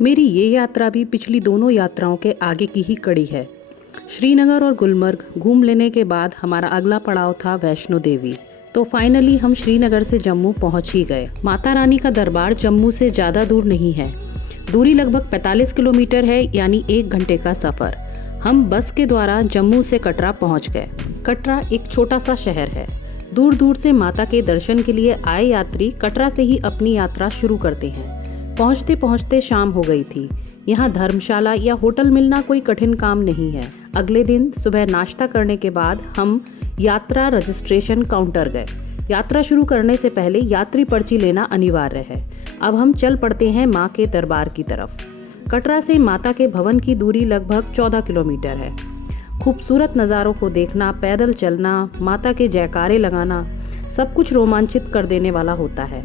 मेरी ये यात्रा भी पिछली दोनों यात्राओं के आगे की ही कड़ी है। श्रीनगर और गुलमर्ग घूम लेने के बाद हमारा अगला पड़ाव था वैष्णो देवी। तो फाइनली हम श्रीनगर से जम्मू पहुंच ही गए। माता रानी का दरबार जम्मू से ज़्यादा दूर नहीं है। दूरी लगभग 45 किलोमीटर है, यानी 1 घंटे का सफ़र। हम बस के द्वारा जम्मू से कटरा पहुंच गए। कटरा एक छोटा सा शहर है। दूर दूर से माता के दर्शन के लिए आए यात्री कटरा से ही अपनी यात्रा शुरू करते हैं। पहुंचते पहुंचते शाम हो गई थी। यहाँ धर्मशाला या होटल मिलना कोई कठिन काम नहीं है। अगले दिन सुबह नाश्ता करने के बाद हम यात्रा रजिस्ट्रेशन काउंटर गए। यात्रा शुरू करने से पहले यात्री पर्ची लेना अनिवार्य है। अब हम चल पड़ते हैं माँ के दरबार की तरफ। कटरा से माता के भवन की दूरी लगभग 14 किलोमीटर है। खूबसूरत नज़ारों को देखना, पैदल चलना, माता के जयकारे लगाना, सब कुछ रोमांचित कर देने वाला होता है।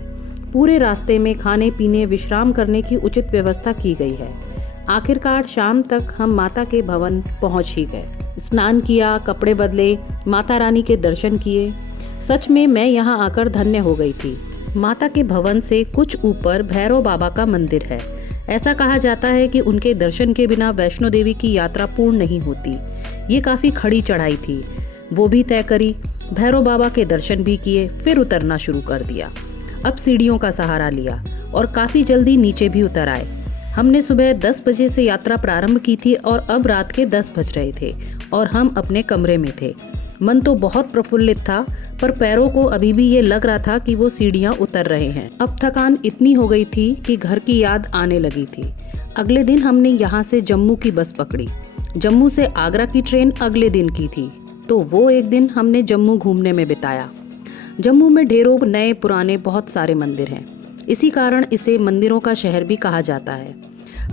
पूरे रास्ते में खाने पीने विश्राम करने की उचित व्यवस्था की गई है। आखिरकार शाम तक हम माता के भवन पहुंच ही गए। स्नान किया, कपड़े बदले, माता रानी के दर्शन किए। सच में मैं यहां आकर धन्य हो गई थी। माता के भवन से कुछ ऊपर भैरव बाबा का मंदिर है। ऐसा कहा जाता है कि उनके दर्शन के बिना वैष्णो देवी की यात्रा पूर्ण नहीं होती। ये काफ़ी खड़ी चढ़ाई थी, वो भी तय करी। भैरव बाबा के दर्शन भी किए, फिर उतरना शुरू कर दिया। अब सीढ़ियों का सहारा लिया और काफ़ी जल्दी नीचे भी उतर आए। हमने सुबह 10 बजे से यात्रा प्रारंभ की थी और अब रात के 10 बज रहे थे और हम अपने कमरे में थे। मन तो बहुत प्रफुल्लित था, पर पैरों को अभी भी ये लग रहा था कि वो सीढ़ियाँ उतर रहे हैं। अब थकान इतनी हो गई थी कि घर की याद आने लगी थी। अगले दिन हमने यहाँ से जम्मू की बस पकड़ी। जम्मू से आगरा की ट्रेन अगले दिन की थी, तो वो एक दिन हमने जम्मू घूमने में बिताया। जम्मू में ढेरों नए पुराने बहुत सारे मंदिर हैं। इसी कारण इसे मंदिरों का शहर भी कहा जाता है।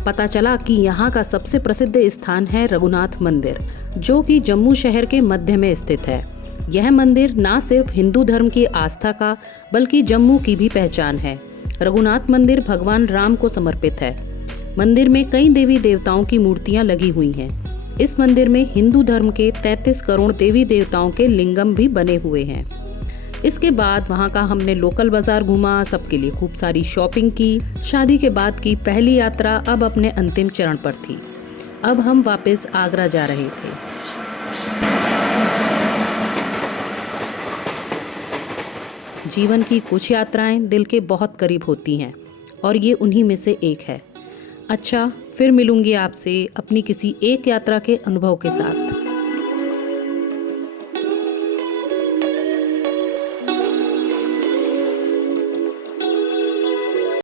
पता चला कि यहाँ का सबसे प्रसिद्ध स्थान है रघुनाथ मंदिर, जो कि जम्मू शहर के मध्य में स्थित है। यह मंदिर न सिर्फ हिंदू धर्म की आस्था का बल्कि जम्मू की भी पहचान है। रघुनाथ मंदिर भगवान राम को समर्पित है। मंदिर में कई देवी देवताओं की मूर्तियाँ लगी हुई हैं। इस मंदिर में हिंदू धर्म के 33 करोड़ देवी देवताओं के लिंगम भी बने हुए हैं। इसके बाद वहाँ का हमने लोकल बाजार घूमा, सबके लिए खूब सारी शॉपिंग की। शादी के बाद की पहली यात्रा अब अपने अंतिम चरण पर थी। अब हम वापस आगरा जा रहे थे। जीवन की कुछ यात्राएं दिल के बहुत करीब होती हैं और ये उन्हीं में से एक है। अच्छा, फिर मिलूंगी आपसे अपनी किसी एक यात्रा के अनुभव के साथ।